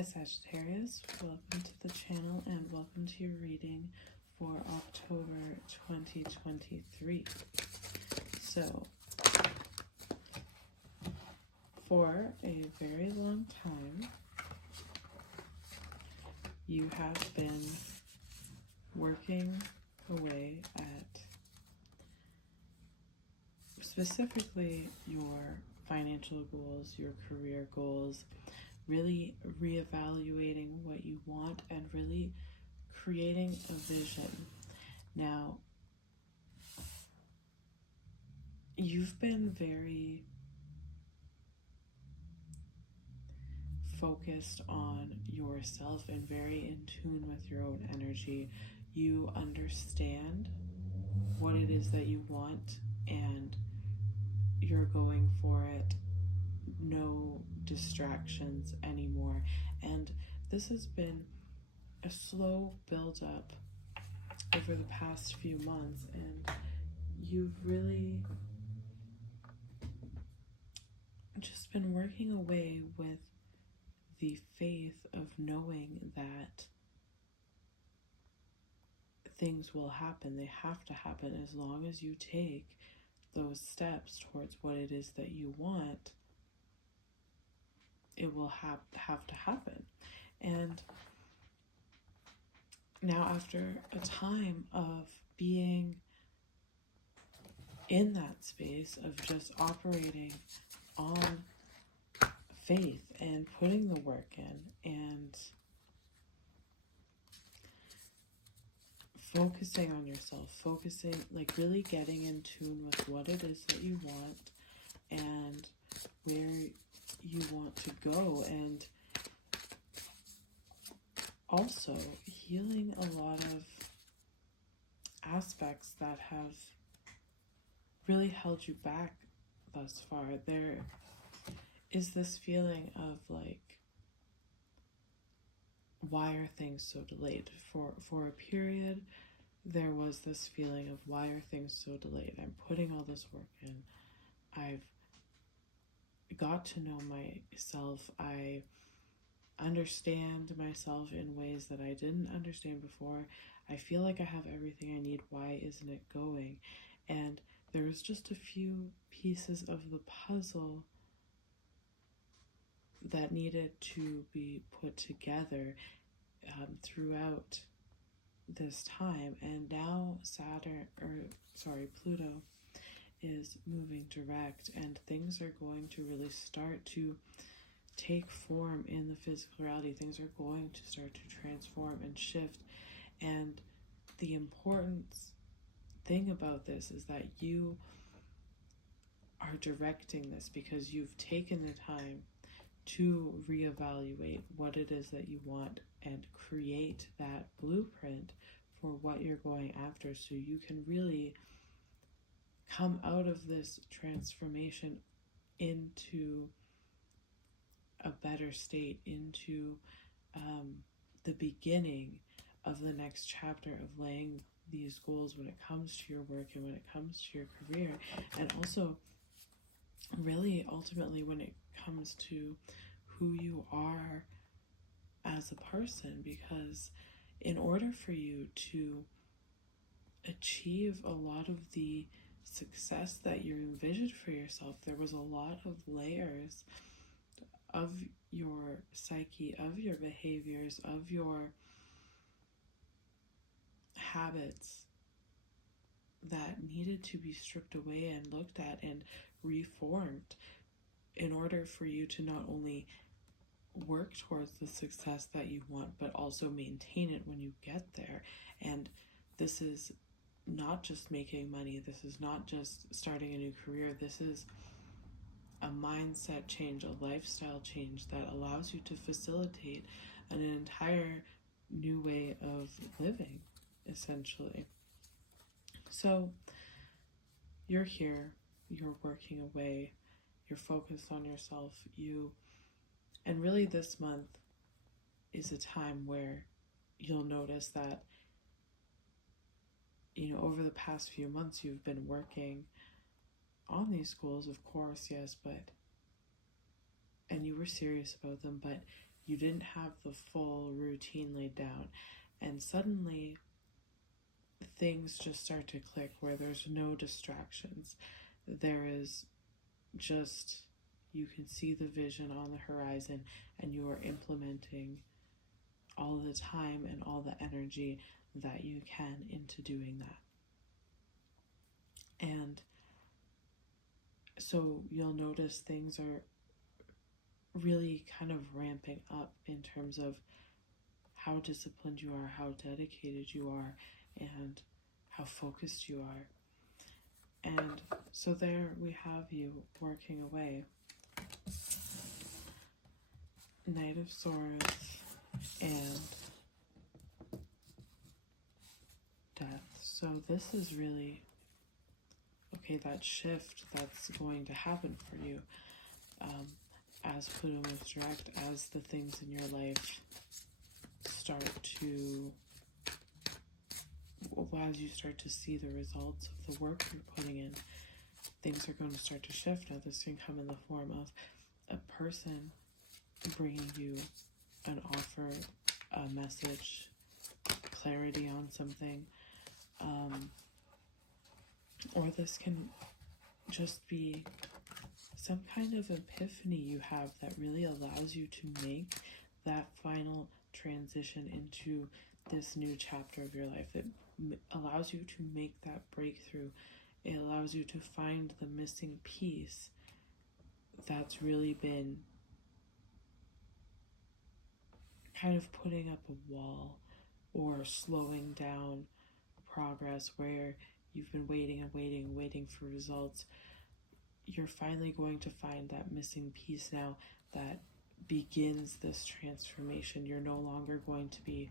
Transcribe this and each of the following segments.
Hi Sagittarius, welcome to the channel and welcome to your reading for October 2023. So, for a very long time, you have been working away at specifically your financial goals, your career goals, really reevaluating what you want and really creating a vision. Now, you've been very focused on yourself and very in tune with your own energy. You understand what it is that you want and you're going for it. No distractions anymore. And this has been a slow build up over the past few months, and you've really just been working away with the faith of knowing that things will happen. They have to happen as long as you take those steps towards what it is that you want. It will have to happen. And now, after a time of being in that space of just operating on faith and putting the work in and focusing on yourself, like really getting in tune with what it is that you want and where you want to go, and also healing a lot of aspects that have really held you back thus far. There is this feeling of like, why are things so delayed? For a period, there was this feeling of, why are things so delayed? I'm putting all this work in. I've got to know myself. I understand myself in ways that I didn't understand before. I feel like I have everything I need. Why isn't it going? And there was just a few pieces of the puzzle that needed to be put together throughout this time. And now Pluto is moving direct, and things are going to really start to take form in the physical reality. Things are going to start to transform and shift. And the important thing about this is that you are directing this because you've taken the time to reevaluate what it is that you want and create that blueprint for what you're going after, so you can really come out of this transformation into a better state, into the beginning of the next chapter of laying these goals when it comes to your work and when it comes to your career, and also really ultimately when it comes to who you are as a person. Because in order for you to achieve a lot of the success that you envisioned for yourself, there was a lot of layers of your psyche, of your behaviors, of your habits that needed to be stripped away and looked at and reformed in order for you to not only work towards the success that you want, but also maintain it when you get there. And this is not just making money. This is not just starting a new career. This is a mindset change, a lifestyle change that allows you to facilitate an entire new way of living, essentially. So you're here, you're working away, you're focused on yourself, and really this month is a time where you'll notice that, over the past few months you've been working on these goals, of course, yes, and you were serious about them, but You didn't have the full routine laid down. And suddenly things just start to click where there's no distractions. There is just, you can see the vision on the horizon, and you are implementing all the time and all the energy that you can into doing that. And so you'll notice things are really kind of ramping up in terms of how disciplined you are, how dedicated you are, and how focused you are. And so there we have you working away. Knight of Swords and Death. So this is really, okay, that shift that's going to happen for you as Pluto moves direct, as the things in your life start to, as you start to see the results of the work you're putting in, things are going to start to shift. Now this can come in the form of a person bringing you an offer, a message, clarity on something, or this can just be some kind of epiphany you have that really allows you to make that final transition into this new chapter of your life. It allows you to make that breakthrough. It allows you to find the missing piece that's really been kind of putting up a wall or slowing down progress, where you've been waiting and waiting for results. You're finally going to find that missing piece now that begins this transformation. You're no longer going to be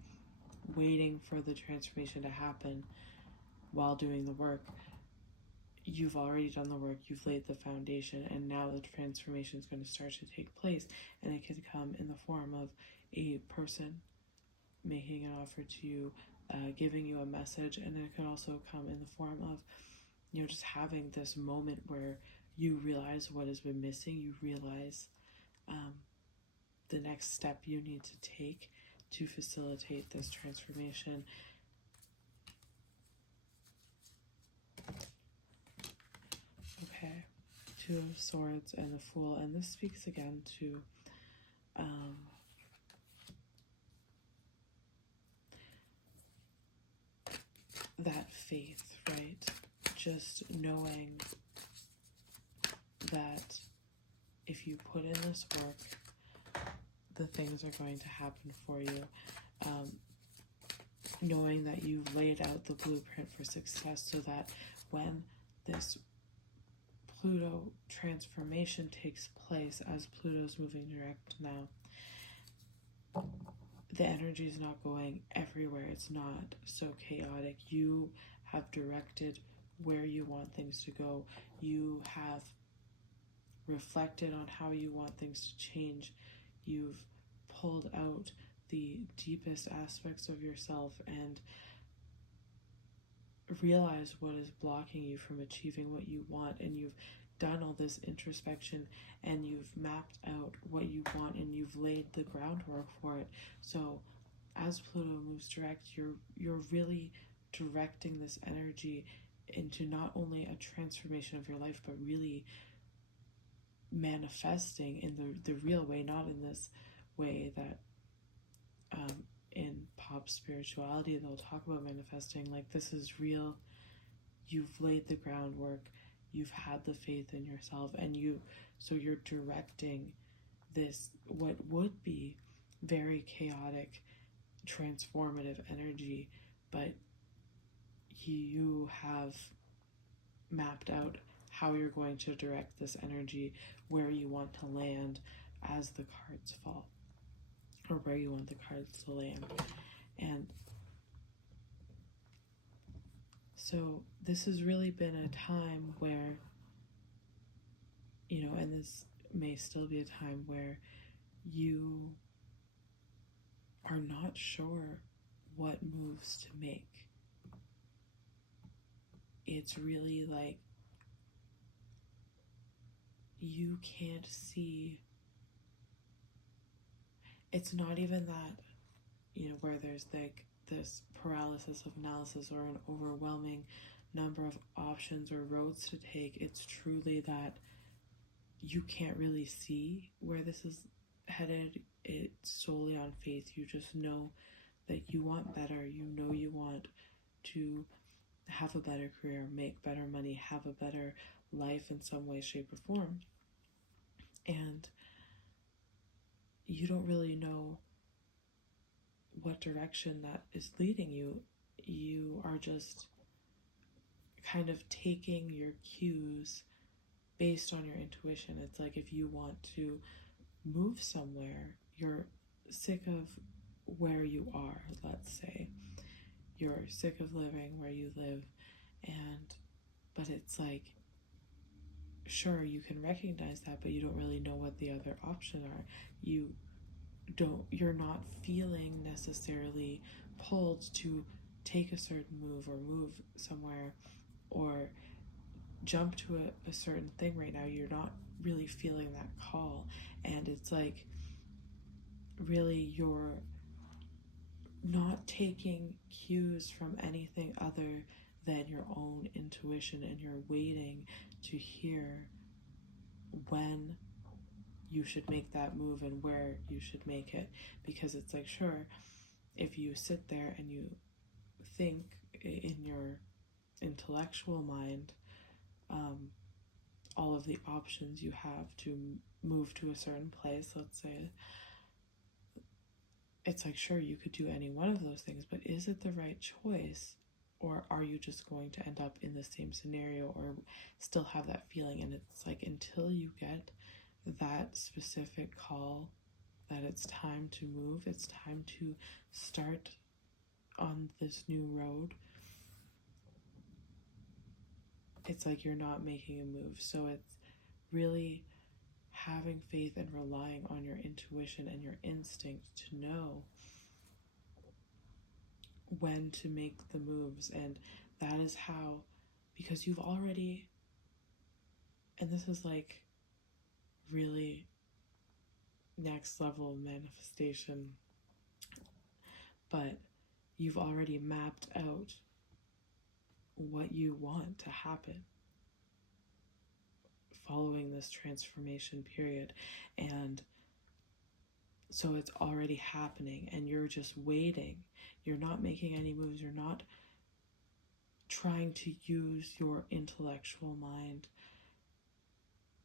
waiting for the transformation to happen while doing the work. You've already done the work, you've laid the foundation, and now the transformation is going to start to take place. And it can come in the form of a person making an offer to you, giving you a message, and it can also come in the form of, just having this moment where you realize what has been missing. You realize the next step you need to take to facilitate this transformation. Okay, Two of Swords and the Fool, and this speaks again to that faith, right? Just knowing that if you put in this work, the things are going to happen for you. Knowing that you've laid out the blueprint for success, so that when this Pluto transformation takes place, as Pluto's moving direct now, the energy is not going everywhere. It's not so chaotic. You have directed where you want things to go. You have reflected on how you want things to change. You've pulled out the deepest aspects of yourself and realized what is blocking you from achieving what you want, and you've done all this introspection, and you've mapped out what you want, and you've laid the groundwork for it. So as Pluto moves direct, you're really directing this energy into not only a transformation of your life, but really manifesting in the real way, not in this way that in pop spirituality they'll talk about manifesting. Like, this is real. You've laid the groundwork, you've had the faith in yourself, and so you're directing this, what would be very chaotic, transformative energy, but you have mapped out how you're going to direct this energy, where you want to land as the cards fall, or where you want the cards to land. And so this has really been a time where, and this may still be a time where you are not sure what moves to make. It's really like you can't see it's not even that, where there's like this paralysis of analysis or an overwhelming number of options or roads to take. It's truly that you can't really see where this is headed. It's solely on faith. You just know that you want better. You want to have a better career, make better money, have a better life in some way, shape, or form. And you don't really know what direction that is leading you. You are just kind of taking your cues based on your intuition. It's like if you want to move somewhere, you're sick of where you are, let's say. You're sick of living where you live, but it's like, sure, you can recognize that, but you don't really know what the other options are. You're not feeling necessarily pulled to take a certain move or move somewhere or jump to a certain thing right now. You're not really feeling that call, and it's like, really, you're not taking cues from anything other than your own intuition, and you're waiting to hear when you should make that move and where you should make it. Because it's like, sure, if you sit there and you think in your intellectual mind all of the options you have to move to a certain place, let's say, it's like, sure, you could do any one of those things, but is it the right choice? Or are you just going to end up in the same scenario or still have that feeling? And it's like, until you get that specific call that it's time to move, it's time to start on this new road, it's like you're not making a move. So it's really having faith and relying on your intuition and your instinct to know when to make the moves. And that is how, because you've already, and this is like really next level manifestation, but you've already mapped out what you want to happen following this transformation period. And so it's already happening, and you're just waiting. You're not making any moves. You're not trying to use your intellectual mind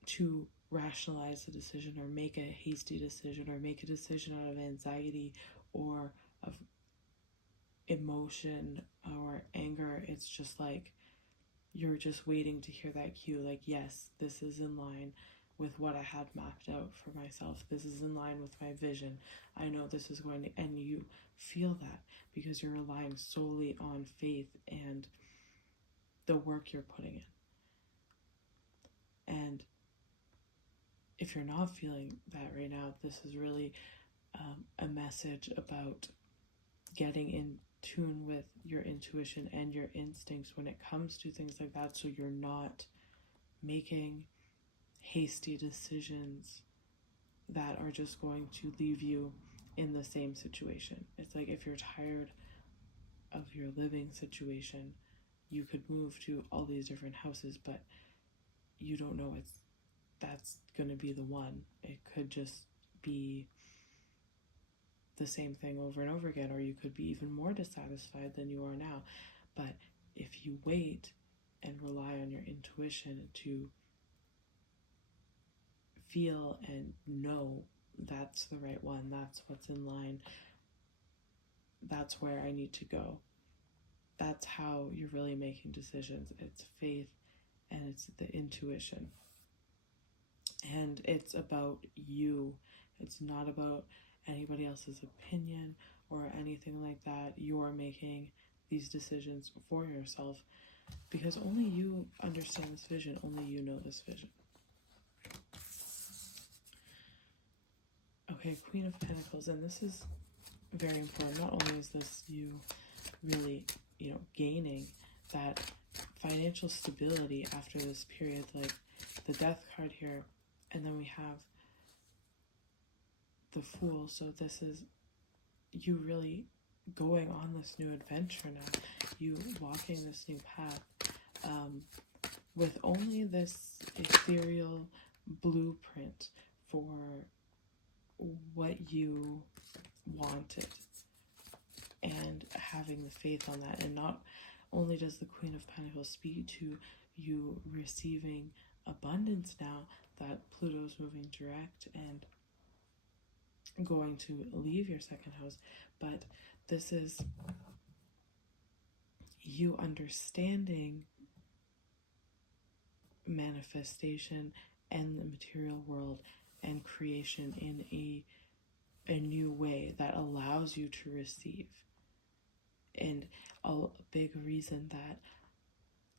to rationalize a decision or make a hasty decision or make a decision out of anxiety or of emotion or anger. It's just like you're just waiting to hear that cue, like, yes, this is in line with what I had mapped out for myself. This is in line with my vision. I know this is going to, and you feel that because you're relying solely on faith and the work you're putting in. And if you're not feeling that right now, this is really a message about getting in tune with your intuition and your instincts when it comes to things like that, so you're not making hasty decisions that are just going to leave you in the same situation. It's like, if you're tired of your living situation, you could move to all these different houses, but you don't know that's going to be the one. It could just be the same thing over and over again, or you could be even more dissatisfied than you are now. But if you wait and rely on your intuition to feel and know that's the right one, that's what's in line, that's where I need to go, that's how you're really making decisions. It's faith and it's the intuition. And it's about you. It's not about anybody else's opinion or anything like that. You're making these decisions for yourself because only you understand this vision. Only you know this vision. Okay, Queen of Pentacles. And this is very important. Not only is this you really, gaining that financial stability after this period, like the Death card here, and then we have the Fool. So this is you really going on this new adventure now, you walking this new path, with only this ethereal blueprint for what you wanted, and having the faith on that. And not only does the Queen of Pentacles speak to you receiving abundance now that Pluto's moving direct and going to leave your second house, but this is you understanding manifestation and the material world and creation in a new way that allows you to receive. And a big reason that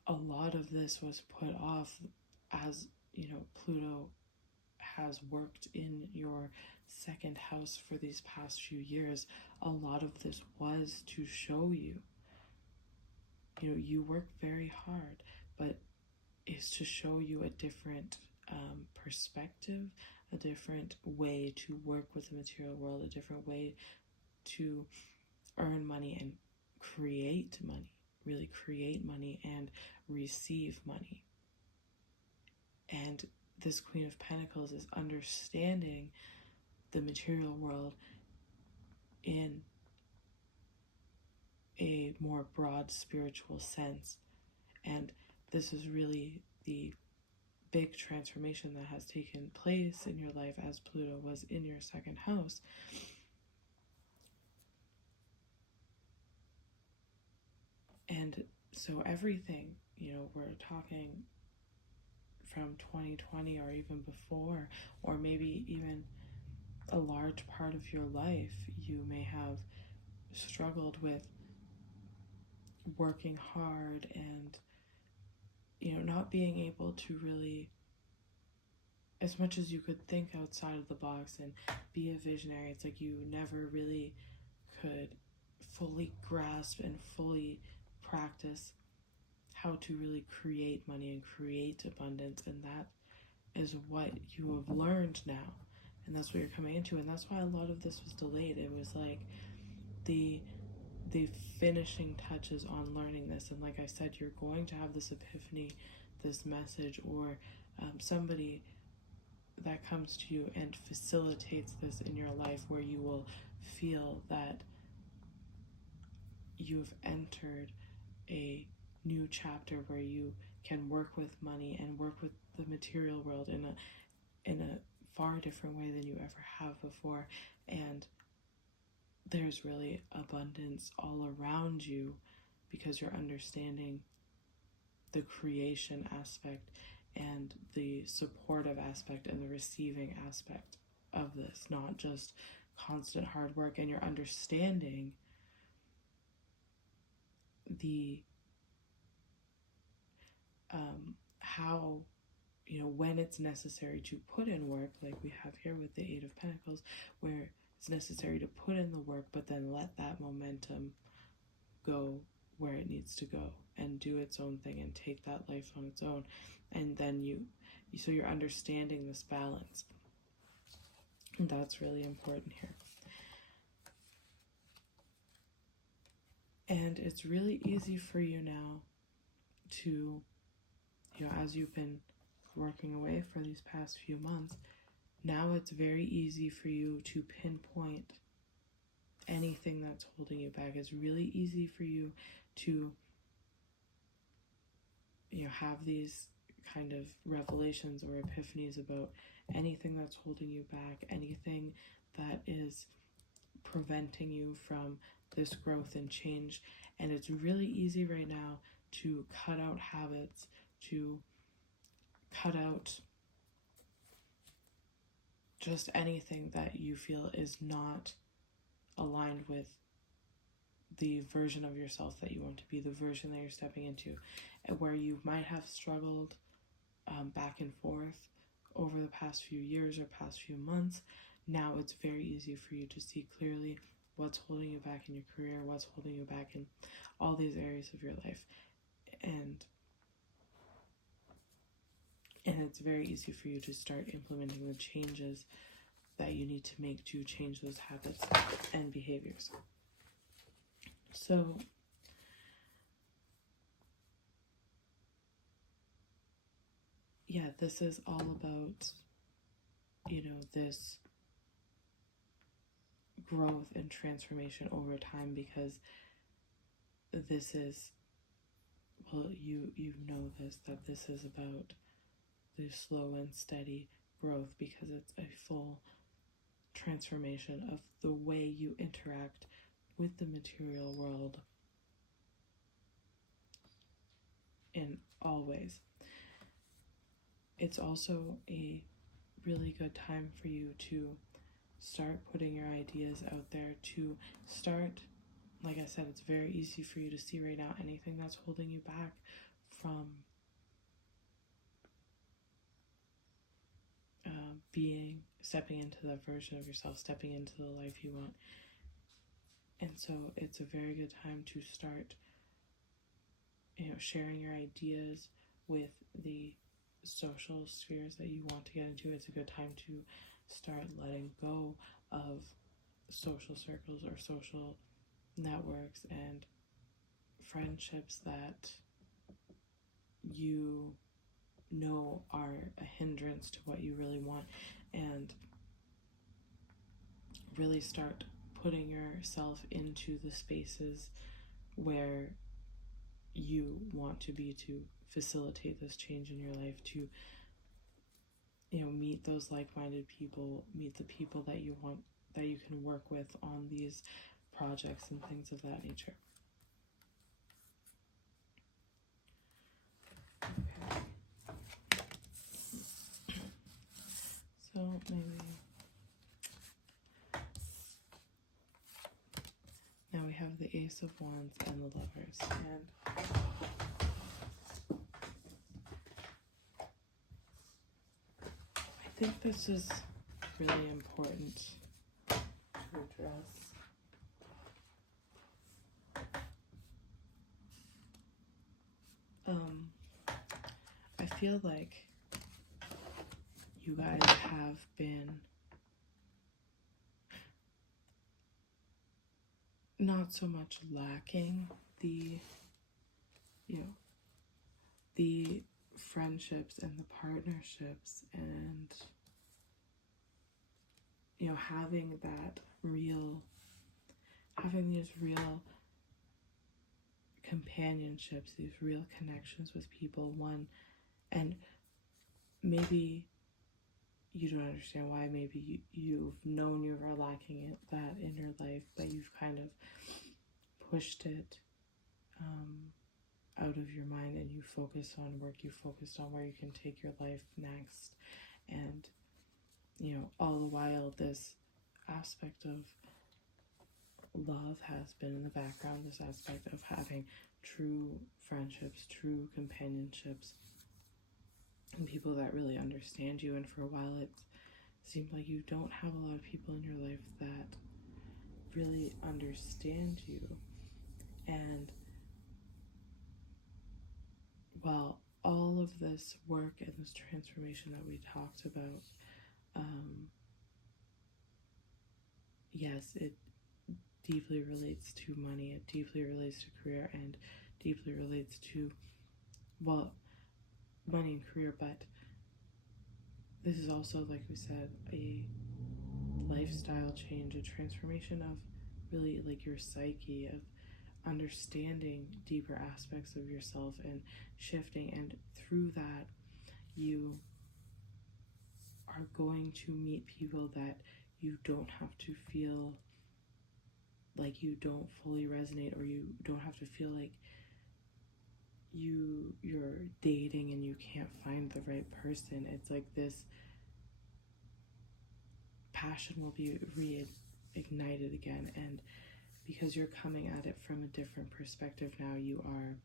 a lot of this was put off, as you know, Pluto has worked in your second house for these past few years, a lot of this was to show you, you work very hard, but it's to show you a different perspective, a different way to work with the material world, a different way to earn money and create money, really create money and receive money. And this Queen of Pentacles is understanding the material world in a more broad spiritual sense. And this is really the big transformation that has taken place in your life as Pluto was in your second house. And so everything, we're talking from 2020 or even before, or maybe even a large part of your life, you may have struggled with working hard and, not being able to really, as much as you could think outside of the box and be a visionary, it's like you never really could fully grasp and fully practice how to really create money and create abundance. And that is what you have learned now, and that's what you're coming into. And that's why a lot of this was delayed. It was like the finishing touches on learning this. And like I said, you're going to have this epiphany, this message, or somebody that comes to you and facilitates this in your life, where you will feel that you've entered a new chapter where you can work with money and work with the material world in a far different way than you ever have before. And there's really abundance all around you because you're understanding the creation aspect and the supportive aspect and the receiving aspect of this, not just constant hard work. And you're understanding the how, when it's necessary to put in work, like we have here with the Eight of Pentacles, where it's necessary to put in the work, but then let that momentum go where it needs to go and do its own thing and take that life on its own. And then so you're understanding this balance. And that's really important here. And it's really easy for you now to, as you've been working away for these past few months, now it's very easy for you to pinpoint anything that's holding you back. It's really easy for you to, have these kind of revelations or epiphanies about anything that's holding you back, anything that is preventing you from this growth and change. And it's really easy right now to cut out habits, to cut out just anything that you feel is not aligned with the version of yourself that you want to be, the version that you're stepping into, and where you might have struggled back and forth over the past few years or past few months. Now it's very easy for you to see clearly what's holding you back in your career, what's holding you back in all these areas of your life. And it's very easy for you to start implementing the changes that you need to make to change those habits and behaviors. So yeah, this is all about, this growth and transformation over time, because this is, well, you know this, that this is about the slow and steady growth, because it's a full transformation of the way you interact with the material world in all ways. It's also a really good time for you to start putting your ideas out there, to start, like I said, it's very easy for you to see right now anything that's holding you back from stepping into that version of yourself, stepping into the life you want. And so it's a very good time to start, sharing your ideas with the social spheres that you want to get into. It's a good time to start letting go of social circles or social networks and friendships that you know are a hindrance to what you really want, and really start putting yourself into the spaces where you want to be, to facilitate this change in your life, to meet those like-minded people, meet the people that you want, that you can work with on these projects and things of that nature. Okay. So maybe now we have the Ace of Wands and the Lovers, and I think this is really important to address. I feel like you guys have been not so much lacking the friendships and the partnerships, and having these real companionships, these real connections with people. And maybe you don't understand why. Maybe you've known you were lacking that in your life, but you've kind of pushed it out of your mind, and you focus on work, you focused on where you can take your life next. And all the while, this aspect of love has been in the background, this aspect of having true friendships, true companionships, and people that really understand you. And for a while it seemed like you don't have a lot of people in your life that really understand you. And while all of this work and this transformation that we talked about, yes, it deeply relates to money, it deeply relates to career, and deeply relates to, well, money and career, but this is also, like we said, a lifestyle change, a transformation of really like your psyche, of understanding deeper aspects of yourself and shifting. And through that, you are going to meet people that you don't have to feel like you don't fully resonate, or you don't have to feel like you're dating and you can't find the right person. It's like this passion will be reignited again, and because you're coming at it from a different perspective now, you are,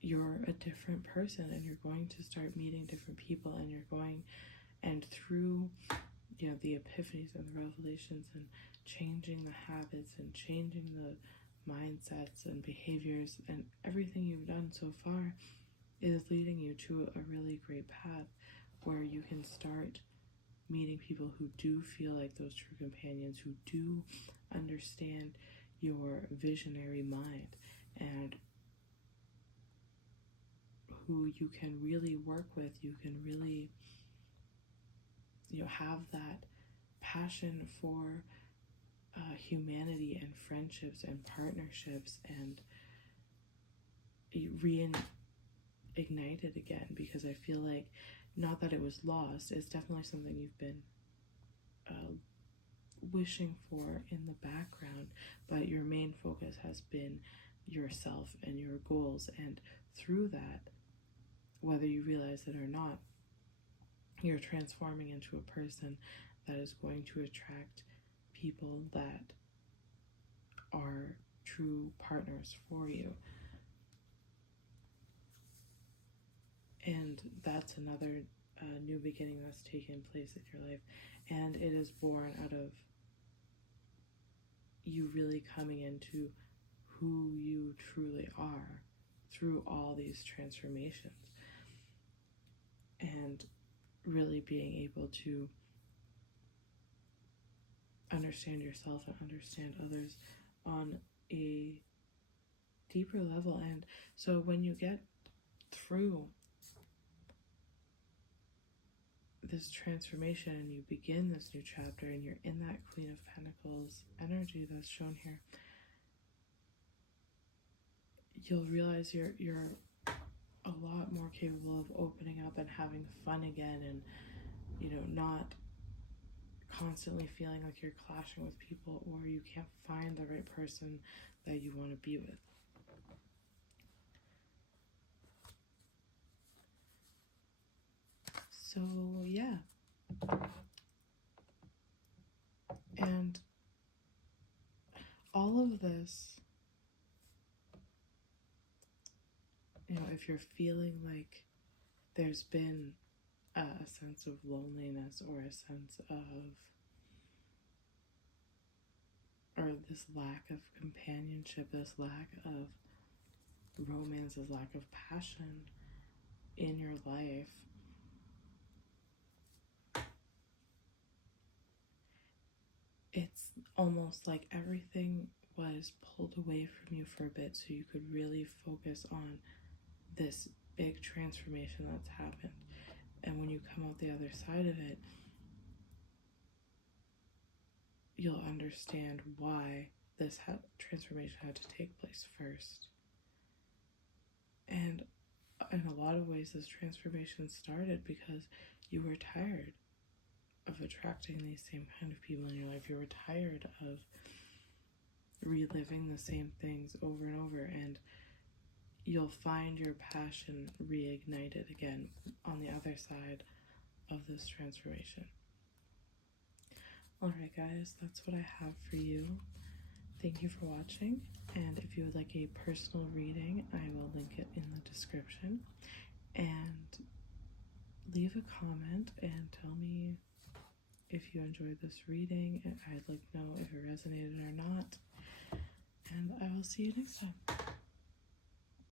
you're a different person, and you're going to start meeting different people, and and through the epiphanies and the revelations, and changing the habits and changing the mindsets and behaviors, and everything you've done so far is leading you to a really great path where you can start meeting people who do feel like those true companions, who do understand your visionary mind, and who you can really work with. You can really, have that passion for humanity and friendships and partnerships, and reignited again, because I feel like, not that it was lost, it's definitely something you've been wishing for in the background, but your main focus has been yourself and your goals, and through that, whether you realize it or not, you're transforming into a person that is going to attract people that are true partners for you. And that's another new beginning that's taken place in your life. And it is born out of you really coming into who you truly are through all these transformations. And really being able to understand yourself and understand others on a deeper level. And so when you get through this transformation and you begin this new chapter, and you're in that Queen of Pentacles energy that's shown here, you'll realize you're a lot more capable of opening up and having fun again, and not constantly feeling like you're clashing with people, or you can't find the right person that you want to be with. So yeah, and all of this, if you're feeling like there's been a sense of loneliness, or a sense of, or this lack of companionship, this lack of romance, this lack of passion in your life, it's almost like everything was pulled away from you for a bit so you could really focus on this big transformation that's happened. And when you come out the other side of it, you'll understand why this transformation had to take place first. And in a lot of ways, this transformation started because you were tired of attracting these same kind of people in your life. You were tired of reliving the same things over and over, and you'll find your passion reignited again on the other side of this transformation. Alright guys, that's what I have for you. Thank you for watching, and if you would like a personal reading, I will link it in the description. And leave a comment and tell me if you enjoyed this reading, and I'd like to know if it resonated or not. And I will see you next time.